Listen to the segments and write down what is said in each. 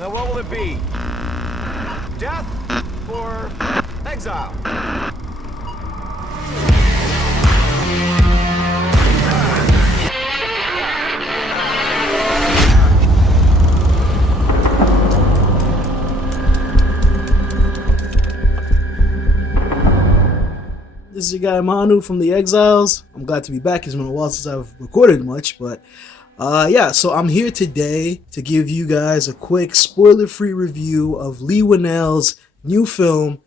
Now what will it be? Death or exile? This is your guy Manu from the Exiles. I'm glad to be back. It's been a while since I've recorded much, but yeah, so I'm here today to give you guys a quick spoiler-free review of Leigh Whannell's new film,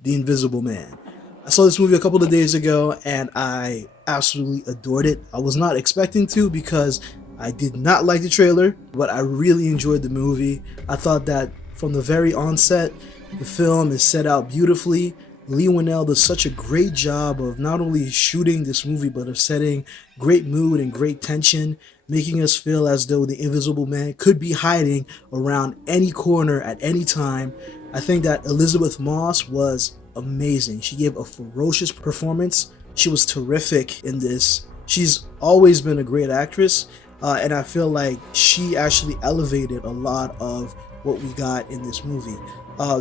The Invisible Man. I saw this movie a couple of days ago and I absolutely adored it. I was not expecting to because I did not like the trailer, but I really enjoyed the movie. I thought that from the very onset, the film is set out beautifully. Leigh Whannell does such a great job of not only shooting this movie, but of setting great mood and great tension, making us feel as though the Invisible Man could be hiding around any corner at any time. I think that Elisabeth Moss was amazing. She gave a ferocious performance. She was terrific in this. She's always been a great actress, and I feel like she actually elevated a lot of what we got in this movie.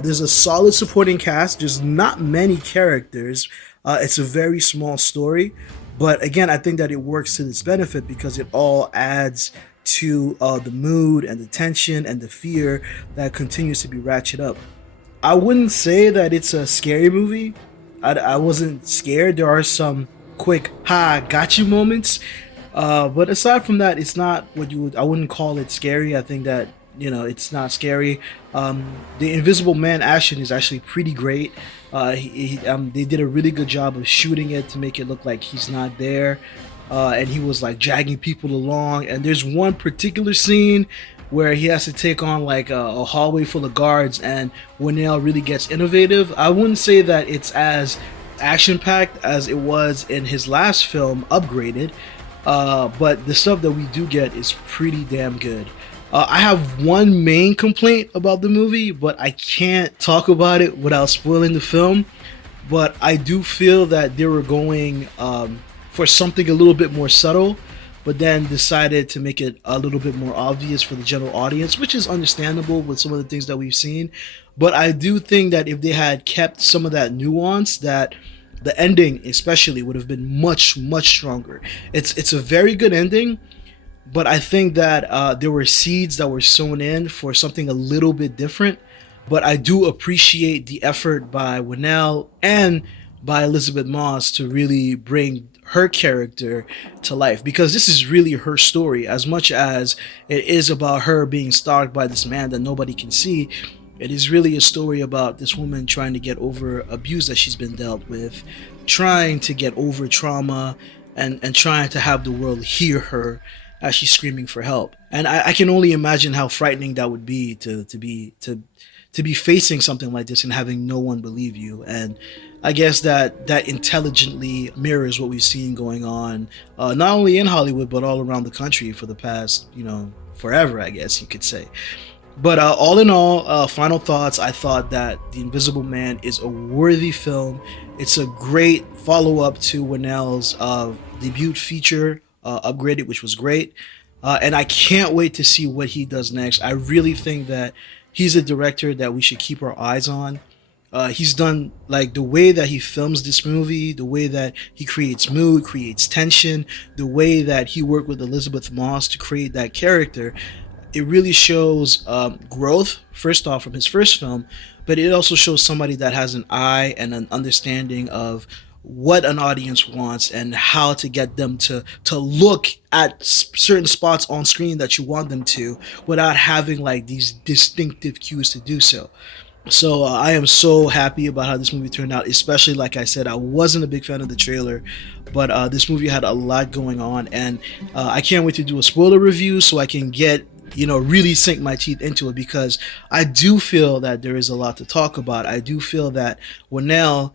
There's a solid supporting cast. There's not many characters. It's a very small story. But again, I think that it works to its benefit because it all adds to the mood and the tension and the fear that continues to be ratcheted up. I wouldn't say that it's a scary movie. I wasn't scared. There are some quick, ha, got you moments. But aside from that, it's not what you would, I wouldn't call it scary. I think that it's not scary. The Invisible Man action is actually pretty great. They did a really good job of shooting it to make it look like he's not there, and he was like dragging people along. And there's one particular scene where he has to take on like a hallway full of guards, and Whannell really gets innovative. I wouldn't say that it's as action-packed as it was in his last film, Upgraded, but the stuff that we do get is pretty damn good. I have one main complaint about the movie, but I can't talk about it without spoiling the film. But I do feel that they were going for something a little bit more subtle, but then decided to make it a little bit more obvious for the general audience, which is understandable with some of the things that we've seen. But I do think that if they had kept some of that nuance, that the ending especially would have been much, much stronger. It's a very good ending, but I think that there were seeds that were sown in for something a little bit different. But I do appreciate the effort by Whannell and by Elisabeth Moss to really bring her character to life, because this is really her story. As much as it is about her being stalked by this man that nobody can see, it is really a story about this woman trying to get over abuse that she's been dealt with, trying to get over trauma, and trying to have the world hear her as she's screaming for help. And I can only imagine how frightening that would be to be facing something like this and having no one believe you. And I guess that intelligently mirrors what we've seen going on, not only in Hollywood, but all around the country for the past, forever, I guess you could say. But all in all, final thoughts, I thought that The Invisible Man is a worthy film. It's a great follow-up to Whannell's debut feature, Upgraded, which was great. And I can't wait to see what he does next. I really think that he's a director that we should keep our eyes on. He's done, like, the way that he films this movie, the way that he creates mood, creates tension, the way that he worked with Elisabeth Moss to create that character. It really shows growth, first off, from his first film, but it also shows somebody that has an eye and an understanding of what an audience wants and how to get them to look at certain spots on screen that you want them to without having like these distinctive cues to do so. So I am so happy about how this movie turned out, especially, like I said, I wasn't a big fan of the trailer, but this movie had a lot going on, and I can't wait to do a spoiler review so I can get really sink my teeth into it, because I do feel that there is a lot to talk about. I do feel that Whannell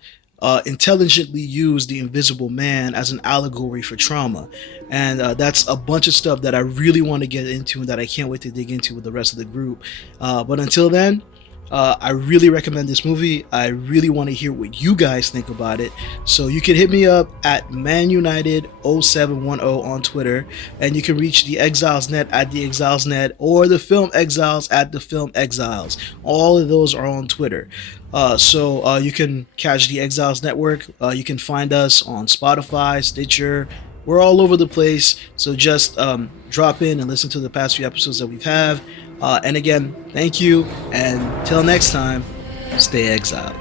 intelligently used the Invisible Man as an allegory for trauma, and that's a bunch of stuff that I really want to get into and that I can't wait to dig into with the rest of the group. But until then, I really recommend this movie. I really want to hear what you guys think about it. So you can hit me up at manunited0710 on Twitter, and you can reach the Exilesnet at the Exilesnet or the Film Exiles at the Film Exiles. All of those are on Twitter. So you can catch the Exiles Network. You can find us on Spotify, Stitcher. We're all over the place. So just drop in and listen to the past few episodes that we've had. And again, thank you, and till next time, stay exiled.